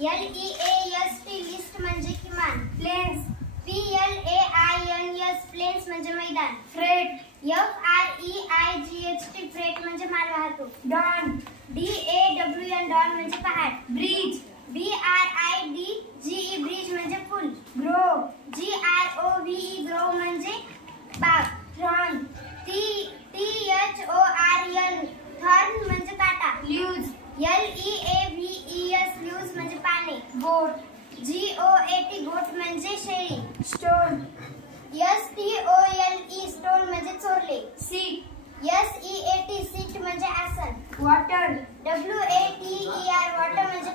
LEAST list म्हणजे किमान. Planes. PLAINS planes म्हणजे मैदान. फ्रेट. FREIGHT फ्रेट म्हणजे मालवाहतूक. डॉन. DAWN डॉन म्हणजे पहाड. ब्रिज. BRIDGE ब्रिज म्हणजे पूल. ग्रो. GROVE ग्रो म्हणजे बाग. थॉर्न. THORN थॉर्न म्हणजे काटा. ल्यूज. LEAVES ल्यूज म्हणजे पाने. गोट. GOAT गोट म्हणजे शेळी. स्टोन. STOLE स्टोन म्हणजे चोरले. सीट. SEAT सीट म्हणजे आसन. वॉटर. WATER वॉटर म्हणजे